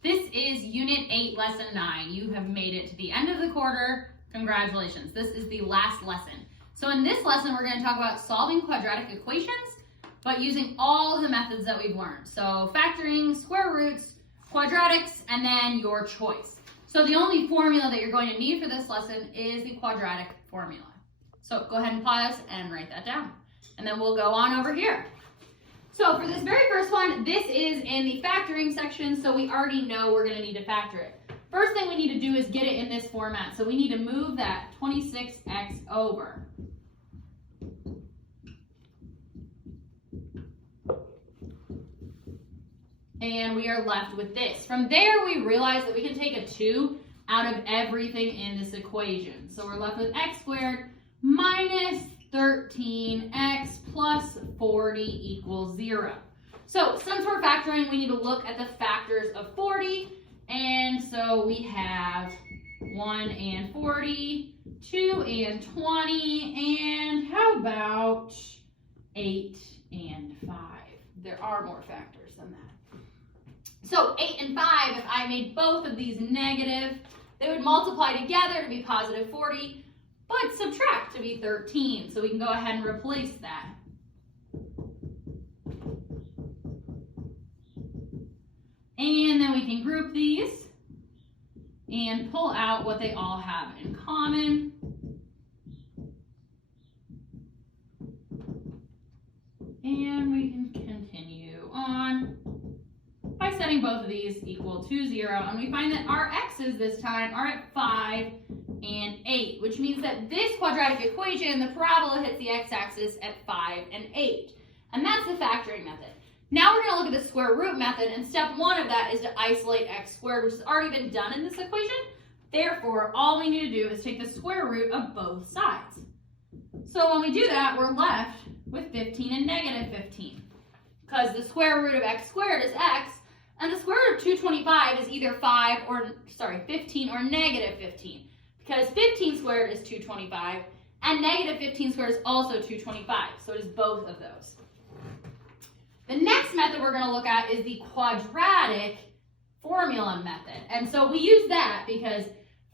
This is Unit 8, Lesson 9. You have made it to the end of the quarter. Congratulations. This is the last lesson. So in this lesson, we're going to talk about solving quadratic equations, but using all of the methods that we've learned. So factoring, square roots, quadratics, and then your choice. So the only formula that you're going to need for this lesson is the quadratic formula. So go ahead and pause and write that down. And then we'll go on over here. So for this very first one, this is in the factoring section, so we already know we're going to need to factor it. First thing we need to do is get it in this format. So we need to move that 26x over. And we are left with this. From there, we realize that we can take a 2 out of everything in this equation. So we're left with x squared minus 13x plus 40 equals 0. So since we're factoring, we need to look at the factors of 40. And so we have 1 and 40, 2 and 20, and how about 8 and 5? There are more factors than that. So 8 and 5, if I made both of these negative, they would multiply together to be positive 40. But subtract to be 13, so we can go ahead and replace that. And then we can group these and pull out what they all have in common. And we can continue on by setting both of these equal to 0. And we find that our x's this time are at 5 and 8, which means that this quadratic equation, the parabola hits the x-axis at 5 and 8. And that's the factoring method. Now we're going to look at the square root method, and step 1 of that is to isolate x squared, which has already been done in this equation. Therefore, all we need to do is take the square root of both sides. So when we do that, we're left with 15 and negative 15. Because the square root of x squared is x, and the square root of 225 is either 15 or negative 15. Because 15 squared is 225, and negative 15 squared is also 225. So it is both of those. The next method we're going to look at is the quadratic formula method. And so we use that because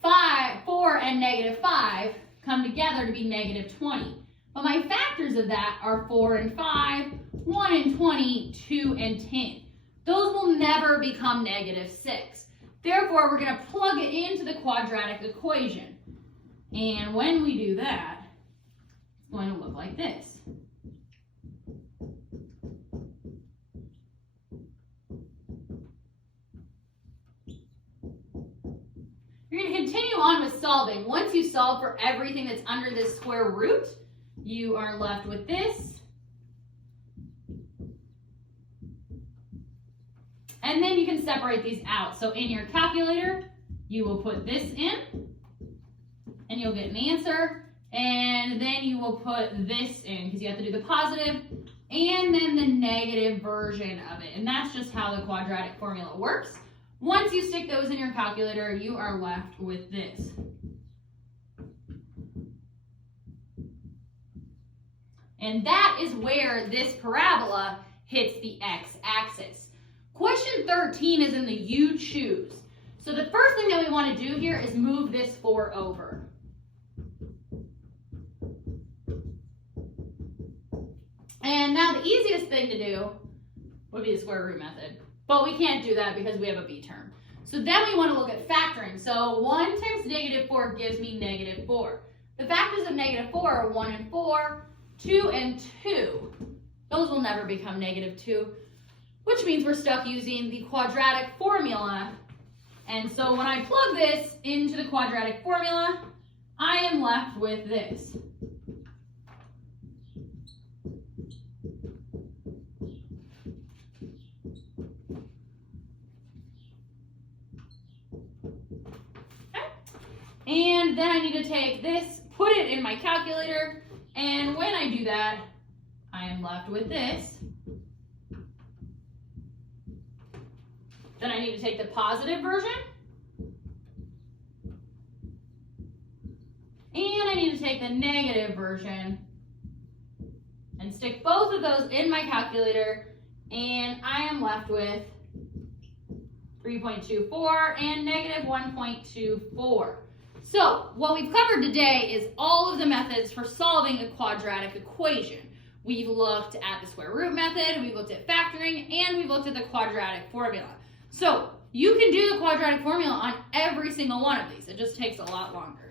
4 and negative 5 come together to be negative 20. But my factors of that are 4 and 5, 1 and 20, 2 and 10. Those will never become negative 6. Therefore, we're going to plug it into the quadratic equation. And when we do that, it's going to look like this. You're going to continue on with solving. Once you solve for everything that's under this square root, you are left with this. And then you can separate these out. So in your calculator, you will put this in, and you'll get an answer. And then you will put this in, because you have to do the positive, and then the negative version of it. And that's just how the quadratic formula works. Once you stick those in your calculator, you are left with this. And that is where this parabola hits the x-axis. Question 13 is in the you choose. So the first thing that we want to do here is move this 4 over. And now the easiest thing to do would be the square root method. But we can't do that because we have a b term. So then we want to look at factoring. So 1 times negative 4 gives me negative 4. The factors of negative 4 are 1 and 4, 2 and 2. Those will never become negative 2. Which means we're stuck using the quadratic formula. And so when I plug this into the quadratic formula, I am left with this. Okay. And then I need to take this, put it in my calculator, and when I do that, I am left with this. Then I need to take the positive version. And I need to take the negative version and stick both of those in my calculator, and I am left with 3.24, and negative 1.24. So what we've covered today is all of the methods for solving a quadratic equation. We've looked at the square root method, we've looked at factoring, and we've looked at the quadratic formula. So you can do the quadratic formula on every single one of these. It just takes a lot longer.